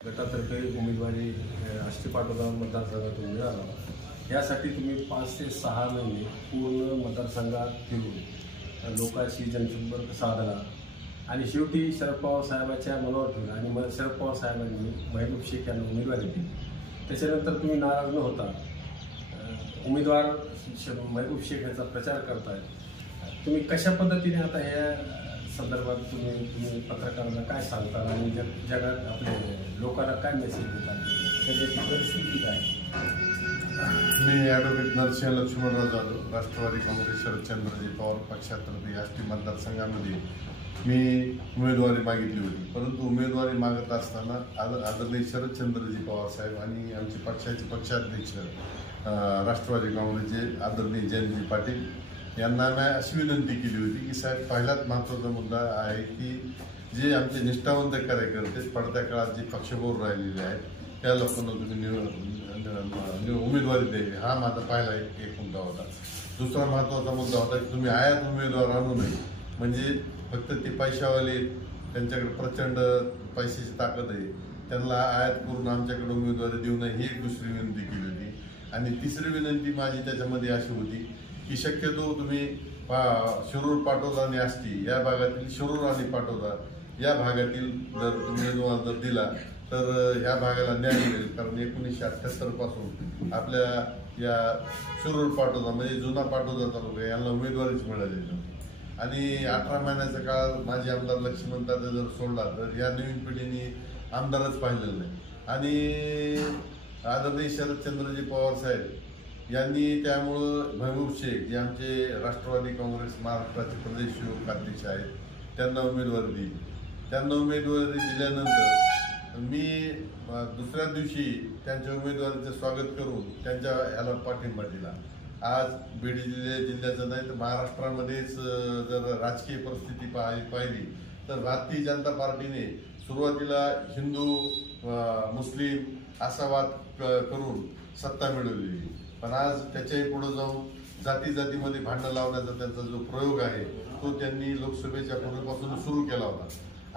गटातर्फे उमेदवारी आष्टी पाटोदा मतदारसंघातून मिळाला। यासाठी तुम्ही 5 ते 6 महिने पूर्ण मतदारसंघात फिरून लोकांशी जनसंपर्क साधला आणि शेवटी शरद पवार साहेबांच्या मनावर ठेवला आणि शरद पवार साहेबांनी महबूब शेख यांना उमेदवारी दिली। त्याच्यानंतर तुम्ही नाराज न होता उमेदवार महबूब शेख यांचा प्रचार करताय। तुम्ही कशा पद्धतीने आता ह्या संदर्भात तुम्ही पत्रकारांना काय सांगता आणि जगात आपले लोकांना काय मेसेज देतात, त्याची परिस्थिती काय? मी ॲडव्होकेट नरसिंह लक्ष्मणराव जाधव, राष्ट्रवादी काँग्रेस शरदचंद्रजी पवार पक्षातर्फे आष्टी मतदारसंघामध्ये मी उमेदवारी मागितली होती। परंतु उमेदवारी मागत असताना आदरणीय शरदचंद्रजी पवार साहेब आणि आमचे पक्षाचे पक्षाध्यक्ष राष्ट्रवादी काँग्रेसचे आदरणीय जयंतजी पाटील यांना मी अशी विनंती केली होती की साहेब, पहिलाच महत्त्वाचा मुद्दा आहे की जे आमचे निष्ठावंत कार्यकर्ते पडत्या काळात जे पक्षभोर राहिलेले आहेत त्या लोकांना तुम्ही उमेदवारी द्यावी, हा माझा पहिला एक मुद्दा होता। दुसरा महत्त्वाचा मुद्दा होता की तुम्ही आयात उमेदवार आणू नये, म्हणजे फक्त ते पैशावाले त्यांच्याकडे प्रचंड पैशाची ताकद आहे त्यांना आयात करून आमच्याकडे उमेदवारी देऊ नये, ही एक दुसरी विनंती केली होती। आणि तिसरी विनंती माझी त्याच्यामध्ये अशी होती की शक्यतो तुम्ही शिरूर पाटोदा आणि आष्टी या भागातील शिरूर आणि पाटोदा या भागातील जर उमेदवार जर दिला तर ह्या भागाला न्याय मिळेल। कारण 1978 पासून आपल्या या शिरूर पाटोदा म्हणजे जुना पाटोदा तालुका यांना उमेदवारीच मिळाली नव्हती आणि 18 महिन्याचा काळ माझे आमदार लक्ष्मण दादा जर सोडला तर या नवीन पिढीने आमदारच पाहिलेलं नाही। आणि आदरणीय शरदचंद्रजी पवार साहेब यांनी त्यामुळं महबूब शेख जे आमचे राष्ट्रवादी काँग्रेस महाराष्ट्राचे प्रदेश युवक अध्यक्ष आहेत त्यांना उमेदवारी दिली। त्यांना उमेदवारी दिल्यानंतर मी दुसऱ्या दिवशी त्यांच्या उमेदवारीचं स्वागत करून त्यांच्या याला पाठिंबा दिला। आज बीड जिल्ह्याचं नाही तर महाराष्ट्रामध्येच जर राजकीय परिस्थिती पाहिली तर भारतीय जनता पार्टीने सुरुवातीला हिंदू मुस्लिम असा वाद करून सत्ता मिळवली, पण आज त्याच्याही पुढे जाऊन जाती जातीमध्ये भांडण लावण्याचा त्यांचा जो प्रयोग आहे तो त्यांनी लोकसभेच्या पूर्वीपासून सुरू केला होता।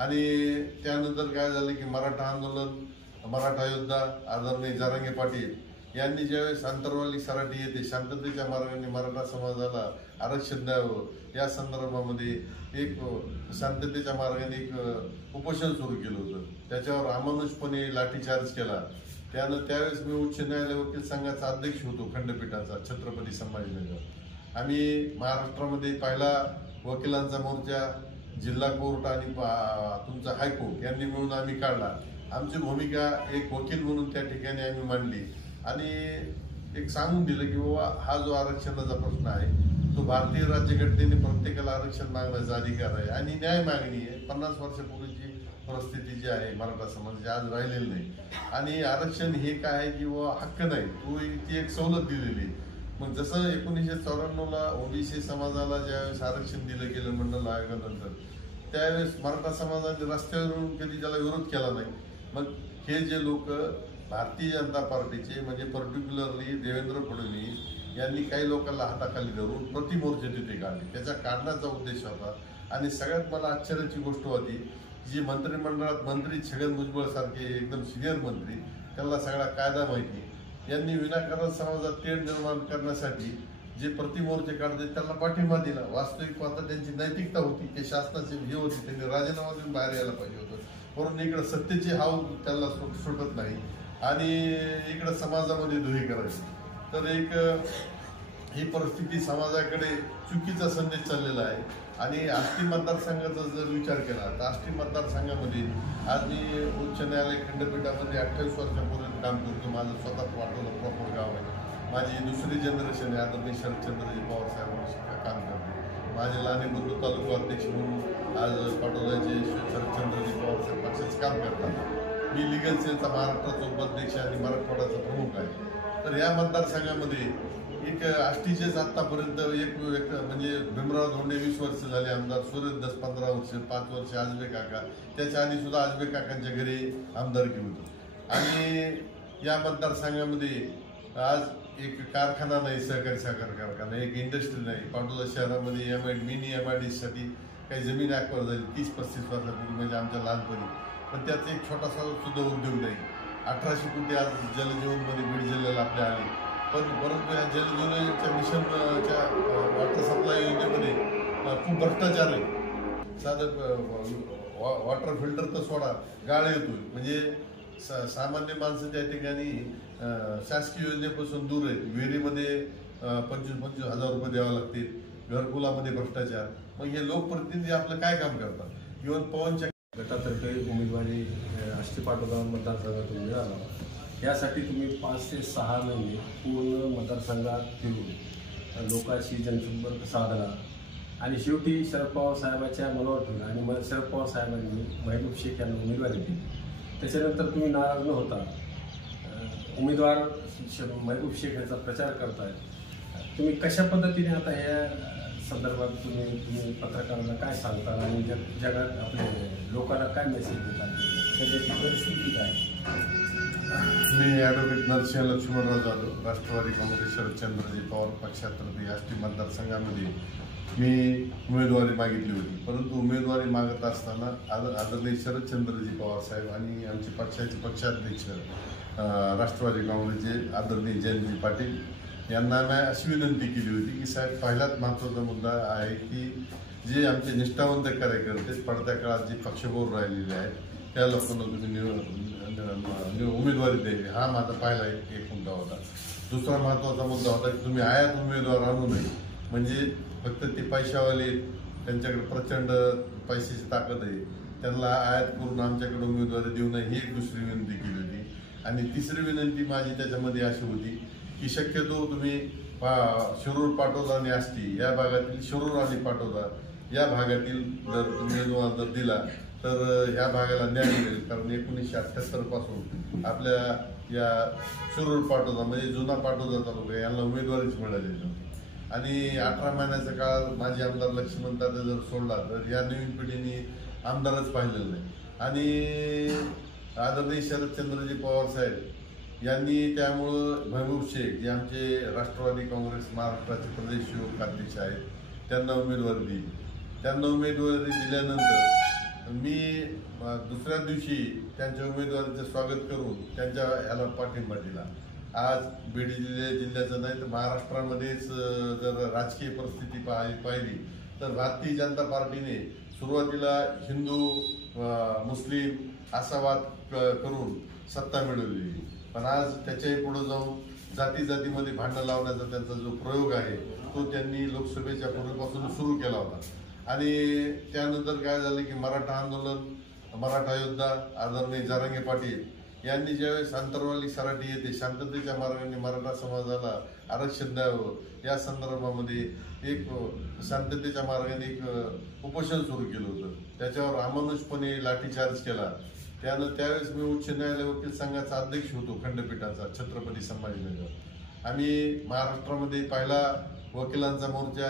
आणि त्यानंतर काय झालं की मराठा आंदोलन, मराठा योद्धा आदरणीय जरांगे पाटील यांनी ज्यावेळेस आंतरवाली सराठी येते शांततेच्या मार्गाने मराठा समाजाला आरक्षण द्यावं या संदर्भामध्ये एक शांततेच्या मार्गाने एक उपोषण सुरू केलं होतं। त्याच्यावर अमानुषपणे लाठीचार्ज केला। त्यावेळेस मी उच्च न्यायालय वकील संघाचा अध्यक्ष होतो खंडपीठाचा छत्रपती संभाजीनगर। आम्ही महाराष्ट्रामध्ये पहिला वकिलांचा मोर्चा जिल्हा कोर्ट आणि तुमचा हायकोर्ट यांनी मिळून आम्ही काढला। आमची भूमिका एक वकील म्हणून त्या ठिकाणी आम्ही मांडली आणि एक सांगून दिलं की बाबा हा जो आरक्षणाचा प्रश्न आहे तो भारतीय राज्यघटनेने प्रत्येकाला आरक्षण मागण्याचा अधिकार आहे आणि न्याय मागणी आहे। 50 वर्षापूर्वीची परिस्थिती जी आहे मराठा समाजाची आज राहिलेली नाही आणि आरक्षण हे काय आहे की बाबा हक्क नाही, ती एक सवलत दिलेली। मग जसं 1994ला ओबीसी समाजाला ज्यावेळेस आरक्षण दिलं गेलं मंडल आयोगानंतर त्यावेळेस मराठा समाजाने रस्त्यावरून कधी त्याला विरोध केला नाही। मग हे जे लोक भारतीय जनता पार्टीचे म्हणजे पर्टिक्युलरली देवेंद्र फडणवीस यांनी काही लोकांना हाताखाली धरून प्रतिमोर्चे तिथे काढले, त्याचा काढण्याचा उद्देश होता। आणि सगळ्यात मला आश्चर्याची गोष्ट होती जी मंत्रिमंडळात मंत्री छगन भुजबळ सारखे एकदम सिनियर मंत्री त्यांना सगळा कायदा माहिती, यांनी विनाकारण समाजात तेढ निर्माण करण्यासाठी जे प्रतिमोर्चे काढते त्यांना पाठिंबा दिला। वास्तविक पाहता त्यांची नैतिकता होती, ते शासनाची हे होती, त्यांनी राजीनामा देऊन बाहेर यायला पाहिजे होतं, म्हणून इकडे सत्तेचे हाव त्यांना सुटत नाही आणि इकडे समाजामध्ये दुही करायची। तर एक ही परिस्थिती समाजाकडे चुकीचा संदेश चाललेला आहे। आणि आष्टी मतदारसंघाचा जर विचार केला तर आष्टी मतदारसंघामध्ये आज मी उच्च न्यायालय खंडपीठामध्ये 28 वर्षापूर्वी काम करतो। माझं स्वतः पाटोदा प्रॉपर गाव आहे, माझी दुसरी जनरेशन आहे आदरणीय शरदचंद्रजी पवार साहेबांशी काम करते। माझे लहाने बंधू तालुका अध्यक्ष म्हणून आज पाटोद्याचे शरदचंद्रजी पवार साहेब पक्षाचं काम करतात। मी लिगल सेलचा महाराष्ट्राचा उपाध्यक्ष आणि मराठवाड्याचा प्रमुख आहे। तर या मतदारसंघामध्ये एक आष्टीचेच आतापर्यंत एक म्हणजे भीमराव धोंडे 20 वर्ष झाले आमदार, सूर्यदास 15 वर्ष, 5 वर्ष आजबे काका, त्याच्या आधी सुद्धा आजबे काकांच्या घरी आमदारकी होती। आणि या मतदारसंघामध्ये आज एक कारखाना नाही, सहकारी साखर कारखाना, एक इंडस्ट्री नाही। पाटोदा शहरामध्ये मिनी MIDC साठी काही जमीन ॲक्वायर झाली 30-35 वर्षापूर्वी म्हणजे आमच्या लहानपणी, पण त्याचा एक छोटासा सुद्धा उद्योग नाही. 1800 कोटी आज जलजीवनमध्ये बीड जिल्ह्याला आपल्या आले, परंतु या जलजीवनच्या मिशनच्या वॉटर सप्लाय योजनेमध्ये खूप भ्रष्टाचार आहे. साधं वॉटर फिल्टर तर सोडा, गाळ येतोय. म्हणजे सामान्य माणसं त्या ठिकाणी शासकीय योजनेपासून दूर आहेत. विहिरीमध्ये 25,000 रुपये द्यावे लागतील, घरकुलामध्ये भ्रष्टाचार. मग हे लोकप्रतिनिधी आपलं काय काम करतात? इव्हन पवनच्या गटातर्फे उमेदवारी आष्टी पाटोदा मतदारसंघातून मिळाला. यासाठी तुम्ही 5 ते 6 महिने पूर्ण मतदारसंघात फिरून लोकांशी जनसंपर्क साधला आणि शेवटी शरद पवार साहेबांच्या मनावर ठेवला आणि शरद पवार साहेबांनी महबूब शेख यांना उमेदवारी दिली. त्याच्यानंतर तुम्ही नाराज न होता उमेदवार महबूब शेख यांचा प्रचार करताय. तुम्ही कशा पद्धतीने आता ह्या संदर्भात तुम्ही पत्रकारांना काय सांगता आणि जगात आपल्या लोकांना काय मेसेज देतात? सध्याची परिस्थिती काय? मी ॲडव्होकेट नरसिंह लक्ष्मणराव जाधव, राष्ट्रवादी काँग्रेस शरदचंद्रजी पवार पक्षातर्फे आष्टी मतदारसंघामध्ये मी उमेदवारी मागितली होती. परंतु उमेदवारी मागत असताना आदरणीय शरदचंद्रजी पवार साहेब आणि आमचे पक्षाचे पक्षाध्यक्ष राष्ट्रवादी काँग्रेसचे आदरणीय जयंतजी पाटील यांना मी अशी विनंती केली होती की साहेब, पहिलाच महत्त्वाचा मुद्दा आहे की जे आमचे निष्ठावंत कार्यकर्ते पडत्या काळात जे पक्षभोर राहिलेले आहेत त्या लोकांना तुम्ही उमेदवारी द्यावी, हा माझा पहिला एक मुद्दा होता. दुसरा महत्त्वाचा मुद्दा होता की तुम्ही आयात उमेदवार आणू नये. म्हणजे फक्त ते पैशावाले, त्यांच्याकडे प्रचंड पैशाची ताकद आहे, त्यांना आयात करून आमच्याकडे उमेदवारी देऊ नये, ही एक दुसरी विनंती केली होती. आणि तिसरी विनंती माझी त्याच्यामध्ये अशी होती की शक्यतो तुम्ही शिरूर, पाटोदा आणि आष्टी या भागातील, शिरूर आणि पाटोदा या भागातील जर उमेदवार जर दिला तर ह्या भागाला न्याय मिळेल. कारण 1978 पासून आपल्या या शिरूर पाटोदा म्हणजे जुना पाटोदा तालुका यांना उमेदवारीच मिळालेली नव्हती. आणि 18 महिन्याचा काळ माझे आमदार लक्ष्मण दादा जर सोडला तर या नवीन पिढीने आमदारच पाहिलेलं नाही. आणि आदरणीय शरदचंद्रजी पवार साहेब यांनी त्यामुळं महबूब शेख जे आमचे राष्ट्रवादी काँग्रेस महाराष्ट्राचे प्रदेश युवक अध्यक्ष आहेत त्यांना उमेदवारी दिली. त्यांना उमेदवारी दिल्यानंतर मी दुसऱ्या दिवशी त्यांच्या उमेदवारीचं स्वागत करून त्यांच्या याला पाठिंबा दिला. आज बीड जिल्ह्याचं नाही तर महाराष्ट्रामध्येच जर राजकीय परिस्थिती पाहिली तर भारतीय जनता पार्टीने सुरुवातीला हिंदू मुस्लिम असा वाद करून सत्ता मिळवली, पण आज त्याच्याही पुढे जाऊन जाती जातीमध्ये भांडण लावण्याचा त्यांचा जो प्रयोग आहे तो त्यांनी लोकसभेच्या पूर्वीपासून सुरू केला होता. आणि त्यानंतर काय झालं की मराठा आंदोलन, मराठा योद्धा आदरणीय जरांगे पाटील यांनी ज्यावेळेस आंतरवाली सराटी येते शांततेच्या मार्गाने मराठा समाजाला आरक्षण द्यावं या संदर्भामध्ये एक शांततेच्या मार्गाने एक उपोषण सुरू केलं होतं. त्याच्यावर अमानुषपणे लाठीचार्ज केला. त्यावेळेस मी उच्च न्यायालय वकील संघाचा अध्यक्ष होतो खंडपीठाचा छत्रपती संभाजीनगर. आम्ही महाराष्ट्रामध्ये पहिला वकिलांचा मोर्चा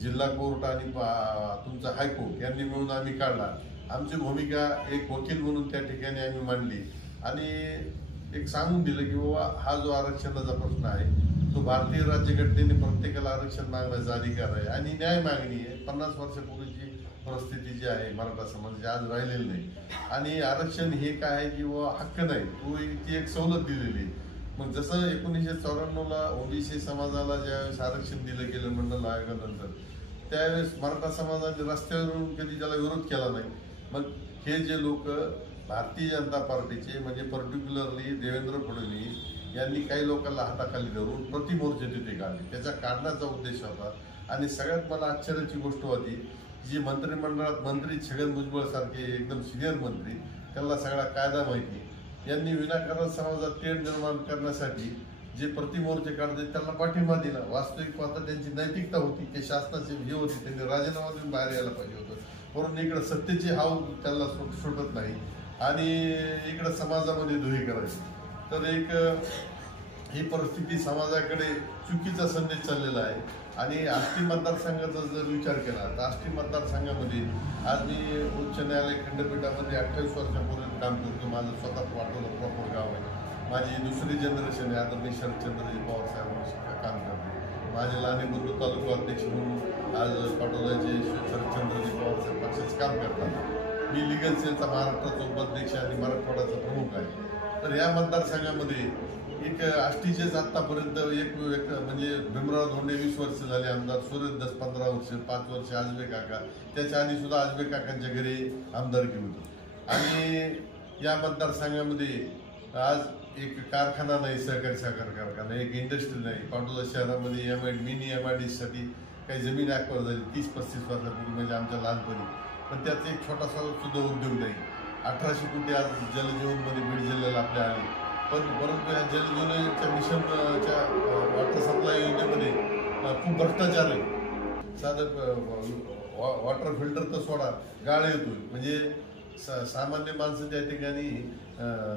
जिल्हा कोर्ट आणि तुमचा हायकोर्ट यांनी मिळून आम्ही काढला. आमची भूमिका एक वकील म्हणून त्या ठिकाणी आम्ही मांडली आणि एक सांगून दिलं की बाबा हा जो आरक्षणाचा प्रश्न आहे तो भारतीय राज्यघटनेने प्रत्येकाला आरक्षण मागण्याचा अधिकार आहे आणि न्याय मागणी आहे. 50 वर्षापूर्वीची परिस्थिती जी आहे मराठा समाजाची आज राहिलेली नाही. आणि आरक्षण हे काय आहे की बाबा हक्क नाही, ती एक सवलत दिलेली. मग जसं 1994ला ओबीसी समाजाला ज्यावेळेस आरक्षण दिलं गेलं मंडल आयोगानंतर त्यावेळेस मराठा समाजाने रस्त्यावरून कधी त्याला विरोध केला नाही. मग हे जे लोक भारतीय जनता पार्टीचे म्हणजे पर्टिक्युलरली देवेंद्र फडणवीस यांनी काही लोकांना हाताखाली धरून प्रतिमोर्चे तिथे काढले, त्याचा काढण्याचा उद्देश होता. आणि सगळ्यात मला आश्चर्याची गोष्ट होती जी मंत्रिमंडळात मंत्री छगन भुजबळ सारखे एकदम सिनियर मंत्री, त्यांना सगळा कायदा माहिती, यांनी विनाकारण समाजात तेढ निर्माण करण्यासाठी जे प्रतिमोर्चे काढते त्यांना पाठिंबा दिला. वास्तविक पाहता त्यांची नैतिकता होती, ते शासनाचे हे होते, त्यांनी राजीनामा देऊन बाहेर यायला पाहिजे होतं. म्हणून इकडे सत्तेचे हाव त्यांना सुटत नाही आणि इकडे समाजामध्ये धुळी करायची. तर एक ही परिस्थिती समाजाकडे चुकीचा संदेश चाललेला आहे. आणि आष्टी मतदारसंघाचा जर विचार केला तर आष्टी मतदारसंघामध्ये आज मी उच्च न्यायालय खंडपीठामध्ये 28 वर्षापूर्वी काम करतो. माझं स्वतः पाटोदा प्रॉपर गाव आहे. माझी दुसरी जनरेशन आहे आदरणीय शरदचंद्रजी पवार साहेबांशी काम करते. माझे लहाने बंधू तालुका अध्यक्ष म्हणून आज पाटोदाचे शरदचंद्रजी पवार साहेब पक्षाचे काम करतात. मी लिगल सेलचा महाराष्ट्राचा उपाध्यक्ष आणि मराठवाड्याचा प्रमुख आहे. तर या मतदारसंघामध्ये एक आष्टीचेच आतापर्यंत एक म्हणजे भीमराव धोंडे 20 वर्ष झाले आमदार, सूर्यदास 15 वर्ष, 5 वर्ष आजबे काका, त्याच्या आधी सुद्धा आजबे काकांच्या घरी आमदारकी होती. आणि या मतदारसंघामध्ये आज एक कारखाना नाही, सहकारी साखर कारखाना, एक इंडस्ट्री नाही. पाटोदा शहरामध्ये मिनी MIDC साठी काही जमीन ॲक्वायर झाली 30-35 वर्षापूर्वी, म्हणजे आमच्या लहानपणी. पण त्यात एक छोटासा सुद्धा उद्योग नाही. 1800 कोटी आज जलजीवनमध्ये बीड जिल्ह्याला आपल्या आले. परंतु या जलजीवनच्या मिशनच्या वॉटर सप्लाय योजनेमध्ये खूप भ्रष्टाचार आहे. साधं वॉटर फिल्टर तर सोडा, गाळ येतोय. म्हणजे सामान्य माणसं त्या ठिकाणी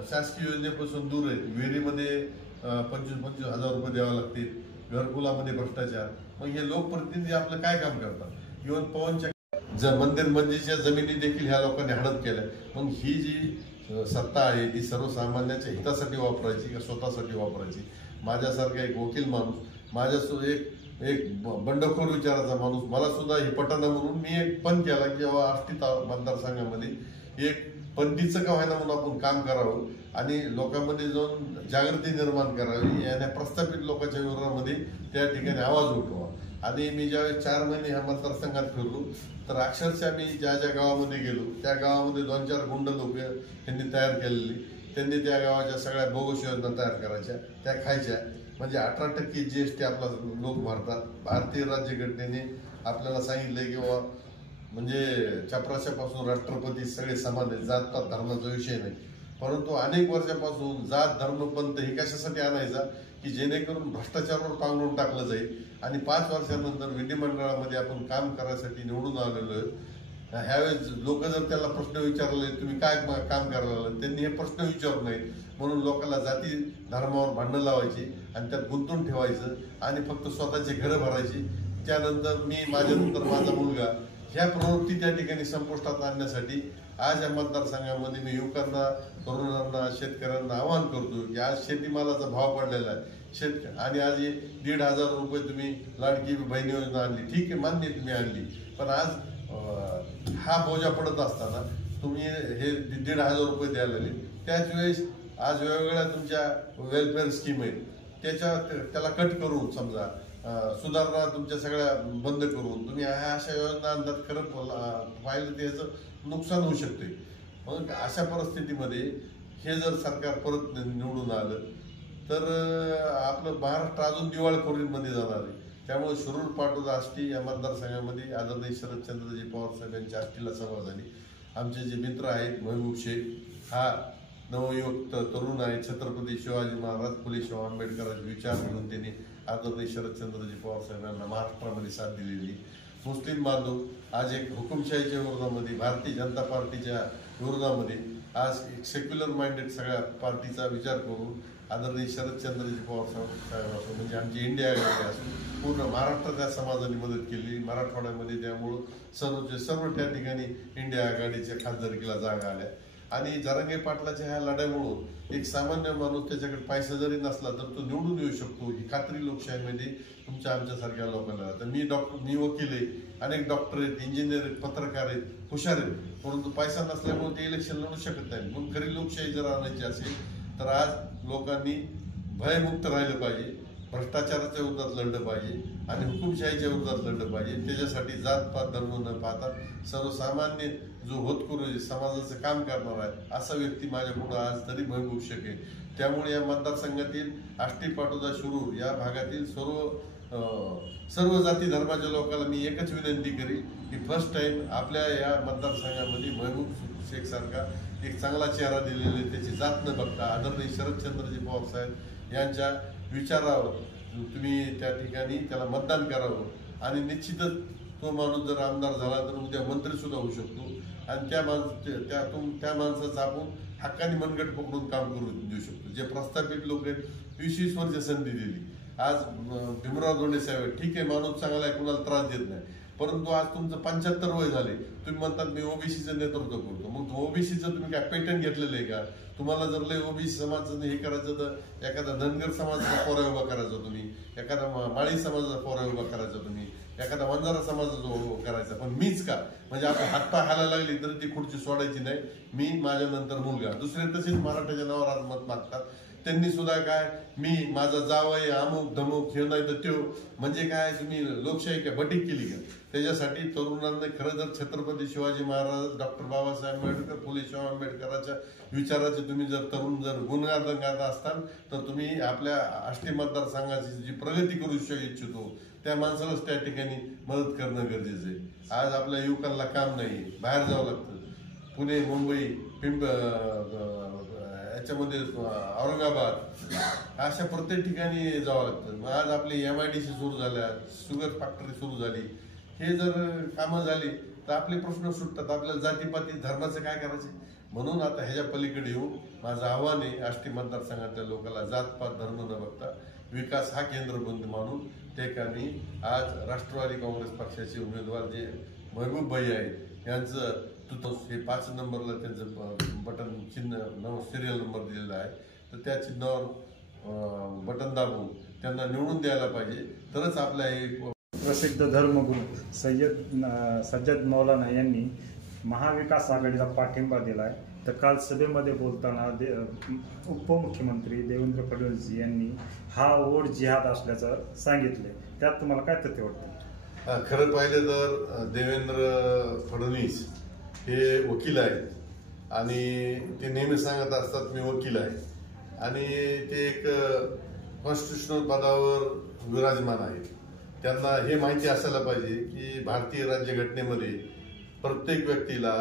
शासकीय योजनेपासून दूर आहेत. विहिरीमध्ये 25-25 हजार रुपये द्यावे लागतील, घरकुलामध्ये भ्रष्टाचार. मग हे लोकप्रतिनिधी आपलं काय काम करतात? इव्हन पवनच्या मंदिर मंदिरच्या जमिनी देखील ह्या लोकांनी हडप केल्या. मग ही जी सत्ता आहे ती सर्वसामान्यांच्या हितासाठी वापरायची का स्वतःसाठी वापरायची? माझ्यासारखा एक वकील माणूस, एक बंडखोर विचाराचा माणूस, मला सुद्धा ही पटना म्हणून मी एक पण केला की बाबा आष्टी मतदारसंघामध्ये एक पंथीचं का व्हायना म्हणून आपण काम करावं आणि लोकांमध्ये जाऊन जागृती निर्माण करावी, या प्रस्थापित लोकांच्या विरोधामध्ये त्या ठिकाणी आवाज उठवा. आणि मी ज्यावेळेस 4 महिने ह्या मतदारसंघात फिरलो तर अक्षरशः मी ज्या ज्या गावामध्ये गेलो त्या गावामध्ये 2-4 गुंड लोक त्यांनी तयार केलेली. त्यांनी त्या गावाच्या सगळ्या बोगस योजना तयार करायच्या, त्या खायच्या. म्हणजे 18% GST आपला लोक भरतात. भारतीय राज्यघटनेने आपल्याला सांगितलंय की बाबा म्हणजे चपराशापासून राष्ट्रपती सगळे समान आहेत, जातपात धर्माचा विषय नाही. परंतु अनेक वर्षापासून जात धर्म पंथ हे कशासाठी आणायचा की जेणेकरून भ्रष्टाचारावर पांघरून टाकलं जाईल. आणि 5 वर्षानंतर विधिमंडळामध्ये आपण काम करायसाठी निवडून आलेलो आहे. ह्यावेळेस लोक जर त्याला प्रश्न विचारले तुम्ही काय काम करायला, त्यांनी हे प्रश्न विचारू नयेत म्हणून लोकांना जाती धर्मावर भांडणं लावायची आणि त्यात गुंतून ठेवायचं आणि फक्त स्वतःची घरं भरायची. त्यानंतर माझ्यानंतर माझा मुलगा, ह्या प्रवृत्ती त्या ठिकाणी संपुष्टात आणण्यासाठी आज या मतदारसंघामध्ये मी युवकांना, तरुणांना, शेतकऱ्यांना आवाहन करतो की आज शेतीमालाचा भाव पडलेला आहे. आणि आज 1,500 रुपये तुम्ही लाडकी बहीण योजना आणली, ठीक आहे, मान्य तुम्ही आणली. पण आज हा बोजा पडत असताना तुम्ही हे 1,500 रुपये द्यायला लागले. त्याच वेळेस आज वेगवेगळ्या तुमच्या वेलफेअर स्कीम आहेत, त्याला कट करून समजा सुधारणा तुमच्या सगळ्या बंद करून तुम्ही ह्या अशा योजना आणतात. खरं पाहिलं तर याचं नुकसान होऊ शकते. मग अशा परिस्थितीमध्ये हे जर सरकार परत निवडून आलं तर आपलं महाराष्ट्र अजून दिवाळखोरीमध्ये जाणार आहे. त्यामुळे शिरूर पाटोदा आष्टी या मतदारसंघामध्ये आदरणीय शरदचंद्रजी पवार साहेब यांच्या आष्टीला सभा झाली. आमचे जे मित्र आहेत, महबूब शेख हा नवयुक्त तरुण आहे, छत्रपती शिवाजी महाराज, फुले शाहू आंबेडकरांचे विचार म्हणून त्यांनी आदरणीय शरदचंद्रजी पवार साहेबांना महाराष्ट्रामध्ये साथ दिलेली. मुस्लिम बांधव आज एक हुकुमशाहीच्या विरोधामध्ये, भारतीय जनता पार्टीच्या विरोधामध्ये आज एक सेक्युलर माइंडेड सगळ्या पार्टीचा विचार करून आदरणीय शरदचंद्रजी पवार साहेब असो, म्हणजे आमची इंडिया आघाडी असो, पूर्ण महाराष्ट्रात त्या समाजाने मदत केली. मराठवाड्यामध्ये त्यामुळं सर्व त्या ठिकाणी इंडिया आघाडीच्या खासदारकीला जागा आल्या. आणि जरांगे पाटलाच्या ह्या लढ्यामुळं एक सामान्य माणूस त्याच्याकडे पैसा जरी नसला तर तो निवडून येऊ शकतो, ही खात्री लोकशाहीमध्ये तुमच्या आमच्यासारख्या लोकांना. तर मी वकील आहे, अनेक डॉक्टर आहेत, इंजिनियर आहेत, पत्रकार आहेत, हुशार आहेत, परंतु पैसा नसल्यामुळे ते इलेक्शन लढू शकत नाही. म्हणून खरी लोकशाही जर आणायची असेल तर आज लोकांनी भयमुक्त राहिलं पाहिजे, भ्रष्टाचाराच्या विरोधात लढलं पाहिजे आणि हुकुमशाहीच्या विरोधात लढलं पाहिजे. त्याच्यासाठी जातपात धर्म न पाहता सर्वसामान्य जो होतकरू समाजाचं काम करणार आहे असा व्यक्ती माझ्या पुढे आज तरी महबूब शेख आहे. त्यामुळे या मतदारसंघातील आष्टी पाटोदा शिरूर या भागातील सर्व जाती धर्माच्या लोकांना मी एकच विनंती करीन की फर्स्ट टाइम आपल्या या मतदारसंघामध्ये महबूब शेख सारखा एक चांगला चेहरा दिलेला, त्याची जात न बघता आदरणीय शरदचंद्रजी पवार साहेब यांच्या विचारावर तुम्ही त्या ठिकाणी त्याला मतदान करावं. आणि निश्चितच तो माणूस जर आमदार झाला तर उद्या मंत्री सुद्धा होऊ शकतो आणि त्या माणसाचं आपण हक्काने मनगट पकडून काम करून देऊ शकतो. जे प्रस्थापित लोक आहेत 20-20 वर्ष संधी दिली. आज भीमराव धोंडे साहेब ठीक आहे, माणूस चांगला आहे, कुणाला त्रास देत नाही, परंतु आज तुमचं 75 वय झाले, तुम्ही म्हणतात मी ओबीसीचं नेतृत्व करतो. मग ओबीसीचं तुम्ही काय पेटंट घेतलेलं आहे का? तुम्हाला जर लय ओबीसी समाजाचं हे करायचं तर एखादा धनगर समाजाचा पोरा उभा करायचा तुम्ही, एखादा माळी समाजाचा पोरा उभा करायचा तुम्ही, एखादा वंजारा समाजाचा उभा करायचा. पण मीच का? म्हणजे आपण हातपाय हालायला लागली तर ती खुर्ची सोडायची नाही. मी, माझ्या नंतर मुलगा. दुसरे तसेच मराठ्याच्या नावावर आज मत मागतात. त्यांनी सुद्धा काय मी, माझा जावई, अमुक धमुक, हे नाही तर त्यो, म्हणजे काय तुम्ही लोकशाही काय बटीक केली का? त्याच्यासाठी तरुणांना खरं जर छत्रपती शिवाजी महाराज, डॉक्टर बाबासाहेब आंबेडकर, फुले शाहू आंबेडकरांच्या विचाराचे तुम्ही जर तरुण जर गुणगान गात असताल तर तुम्ही आपल्या आष्टी मतदारसंघाची जी प्रगती करू इच्छितो त्या माणसालाच त्या ठिकाणी मदत करणं गरजेचं आहे. आज आपल्या युवकांना काम नाही, बाहेर जावं लागतं. पुणे, मुंबई, याच्यामध्ये औरंगाबाद, अशा प्रत्येक ठिकाणी जावं लागतं. आज आपली MIDC सुरू झाल्या, शुगर फॅक्टरी सुरू झाली. हे जर कामं झाली तर आपले प्रश्न सुटतात. आपल्याला जातीपाती धर्माचं काय करायचे? म्हणून आता ह्याच्या पलीकडे येऊन माझं आव्हान आहे आष्टी मतदारसंघातल्या लोकांना जातपात धर्म न बघता विकास हा केंद्रबिंदू मानून त्या ठिकाणी आज राष्ट्रवादी काँग्रेस पक्षाचे उमेदवार जे महबूब भाई आहेत यांचं हे 5 नंबरला त्यांचं बटन चिन्ह सिरियल नंबर दिलेला आहे, तर त्या चिन्हावर बटन दाबून त्यांना निवडून द्यायला पाहिजे. तरच आपल्या हे प्रसिद्ध धर्मगुरू सज्जद मौलाना यांनी महाविकास आघाडीला पाठिंबा दिलाय. तर काल सभेमध्ये बोलताना उपमुख्यमंत्री देवेंद्र फडणवीस यांनी हा वोट जिहाद असल्याचं सांगितले. त्यात तुम्हाला काय तथ्य वाटतं? खरं पाहिलं तर देवेंद्र फडणवीस हे वकील आहेत आणि ते नेहमी सांगत असतात मी वकील आहे, आणि ते एक कॉन्स्टिट्युशनल पदावर विराजमान आहेत. त्यांना हे माहिती असायला पाहिजे की भारतीय राज्यघटनेमध्ये प्रत्येक व्यक्तीला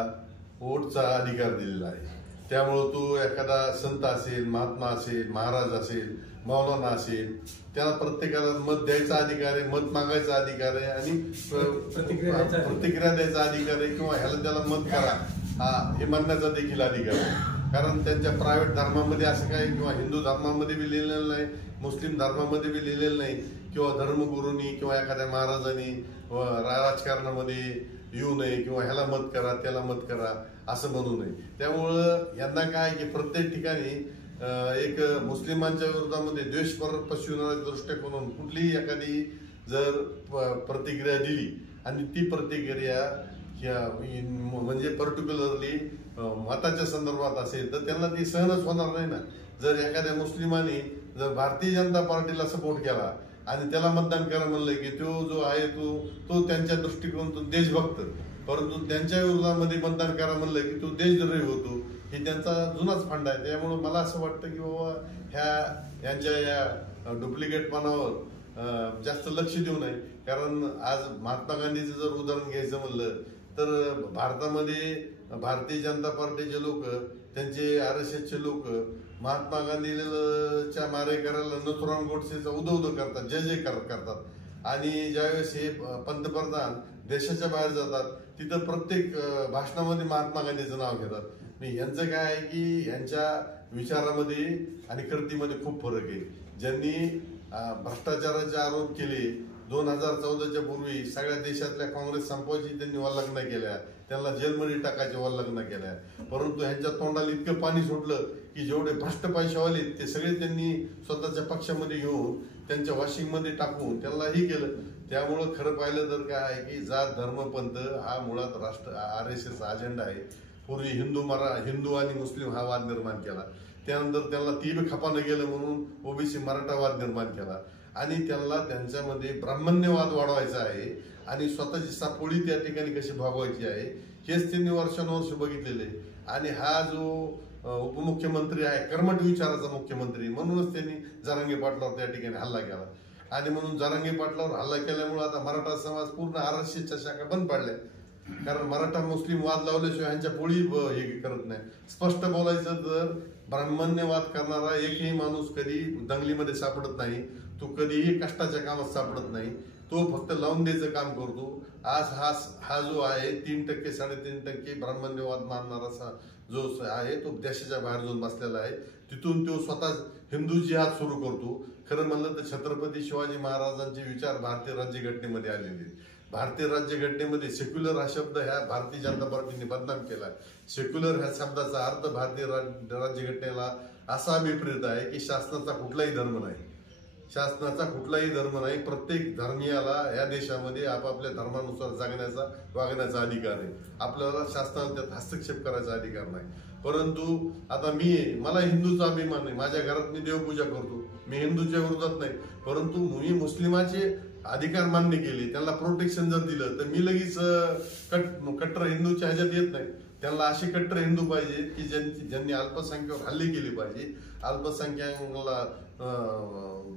वोटचा अधिकार दिलेला आहे. त्यामुळं तो एखादा संत असेल, महात्मा असेल, महाराज असेल, मौलाना असेल, त्याला प्रत्येकाला मत द्यायचा अधिकार आहे, मत मागायचा अधिकार आहे आणि प्रतिक्रिया द्यायचा अधिकार आहे, किंवा ह्याला त्याला मत करा हे म्हणण्याचा देखील अधिकार आहे. कारण त्यांच्या प्रायव्हेट धर्मामध्ये असं काय, किंवा हिंदू धर्मामध्ये बी लिहिलेलं नाही, मुस्लिम धर्मामध्ये बी लिहिलेलं नाही, किंवा धर्मगुरूंनी किंवा एखाद्या महाराजांनी राजकारणामध्ये येऊ नये किंवा ह्याला मत करा त्याला मत करा असं म्हणू नये. त्यामुळं यांना काय की प्रत्येक ठिकाणी एक मुस्लिमांच्या विरोधामध्ये द्वेष पसरविणाऱ्या दृष्टिकोनातून कुठलीही एखादी जर प्रतिक्रिया दिली आणि ती प्रतिक्रिया म्हणजे पर्टिक्युलरली मताच्या संदर्भात असेल तर त्यांना ती सहनच होणार नाही ना. जर एखाद्या मुस्लिमाने जर भारतीय जनता पार्टीला सपोर्ट केला आणि त्याला मतदान करा म्हणलं की तो जो आहे तो त्यांच्या दृष्टिकोनातून देशभक्त, परंतु त्यांच्या विरोधामध्ये मतदान करा म्हणलं की तो देशद्रोही होतो. हे त्यांचा जुनाच फंडा आहे. त्यामुळे मला असं वाटतं की बाबा यांच्या या डुप्लिकेटपणावर जास्त लक्ष देऊ नये. कारण आज महात्मा गांधीचं जर उदाहरण घ्यायचं म्हणलं तर भारतामध्ये भारतीय जनता पार्टीचे लोक, त्यांचे RSSचे लोक महात्मा गांधीच्या मारेकऱ्याला नथुराम गोडसेचा उदो करतात, जय जय करतात. आणि ज्यावेळेस हे पंतप्रधान देशाच्या बाहेर जातात तिथं प्रत्येक भाषणामध्ये महात्मा गांधीचं नाव घेतात. यांचं काय आहे की यांच्या विचारामध्ये आणि कृतीमध्ये खूप फरक आहे. ज्यांनी भ्रष्टाचाराचे आरोप केले 2014च्या पूर्वी सगळ्या देशातल्या काँग्रेस संपवायची त्यांनी वल्लग्न केल्या, त्यांना जेलमध्ये टाकायच्या वल्लग्न केल्या, परंतु ह्यांच्या तोंडाला इतकं पाणी सुटलं की जेवढे भ्रष्ट पैशावाले ते सगळे त्यांनी स्वतःच्या पक्षामध्ये घेऊन त्यांच्या वॉशिंगमध्ये टाकून त्यांनाही केलं. त्यामुळं खरं पाहिलं तर काय आहे की जात धर्म पंथ हा मुळात RSS अजेंडा आहे. पूर्वी हिंदू आणि मुस्लिम हा वाद निर्माण केला, त्यानंतर त्यांना ती बी खपानं गेलं म्हणून OBC मराठा वाद निर्माण केला, आणि त्यांना त्यांच्यामध्ये ब्राह्मण्यवाद वाढवायचा आहे आणि स्वतःची सापोळी त्या ठिकाणी कशी भागवायची आहे हेच त्यांनी वर्षानुवर्ष बघितलेले. आणि हा जो उपमुख्यमंत्री आहे कर्मठ विचाराचा मुख्यमंत्री, म्हणूनच त्यांनी जरांगे पाटलावर त्या ठिकाणी हल्ला केला. आणि म्हणून जरांगे पाटलावर हल्ला केल्यामुळे आता मराठा समाज पूर्ण RSSच्या शाखा बंद पडल्या. कारण मराठा मुस्लिम वाद लावल्याशिवाय ह्यांच्या पोळी हे करत नाही. स्पष्ट बोलायचं तर ब्राह्मण्यवाद करणारा एकही माणूस कधी दंगलीमध्ये सापडत नाही, तो कधीही कष्टाच्या कामात सापडत नाही, तो फक्त लावून द्यायचं काम करतो. आज हा जो आहे 3% 3.5% ब्राह्मण्यवाद मानणारा जो आहे तो देशाच्या बाहेर जाऊन बसलेला आहे. तिथून तो स्वतः हिंदू जिहाद सुरू करतो. खरं म्हणलं तर छत्रपती शिवाजी महाराजांचे विचार भारतीय राज्यघटनेमध्ये आलेले. भारतीय राज्यघटनेमध्ये सेक्युलर हा शब्द ह्या भारतीय जनता पार्टीने बदनाम केला. सेक्युलर ह्या शब्दाचा अर्थ भारतीय राज्यघटनेला असा अभिप्रेत आहे की शासनाचा कुठलाही धर्म नाही, शासनाचा कुठलाही धर्म नाही. प्रत्येक धर्मीयाला या देशामध्ये आपापल्या धर्मानुसार जगण्याचा वागण्याचा अधिकार आहे. आपल्याला शासनाला त्यात हस्तक्षेप करायचा अधिकार नाही. परंतु आता मला हिंदूचा अभिमान आहे, माझ्या घरात मी देवपूजा करतो, मी हिंदूच्या विरोधात नाही. परंतु मी मुस्लिमाचे अधिकार मान्य केले, त्यांना प्रोटेक्शन जर दिलं तर मी लगेच कट्टर हिंदूच्या ह्याच्यात येत नाही. त्यांना असे कट्टर हिंदू पाहिजे की ज्यांनी अल्पसंख्यावर हल्ले केले पाहिजे, अल्पसंख्याकांना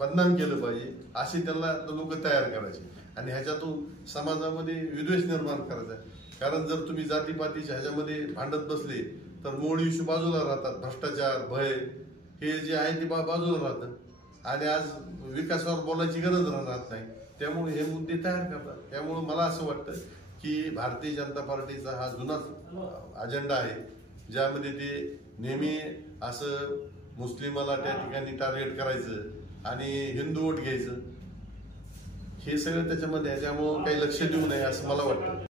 बदनाम केलं पाहिजे, असे त्यांना लोक तयार करायचे आणि ह्याच्यातून समाजामध्ये विद्वेष निर्माण करायचा. कारण जर तुम्ही जातीपातीच्या ह्याच्यामध्ये भांडत बसले तर मूळ इश्यू बाजूला राहतात. भ्रष्टाचार, भय हे जे आहे ते बाजूला राहतं आणि आज विकासावर बोलायची गरज राहत नाही. त्यामुळे हे मुद्दे तयार करतात. त्यामुळे मला असं वाटतं की भारतीय जनता पार्टीचा हा जुनाच अजेंडा आहे, ज्यामध्ये ते नेहमी असं मुस्लिमाला त्या ठिकाणी टार्गेट करायचं आणि हिंदू वोट घ्यायचं, हे सगळं त्याच्यामध्ये आहे. त्यामुळं काही लक्ष देऊ नये असं मला वाटतं.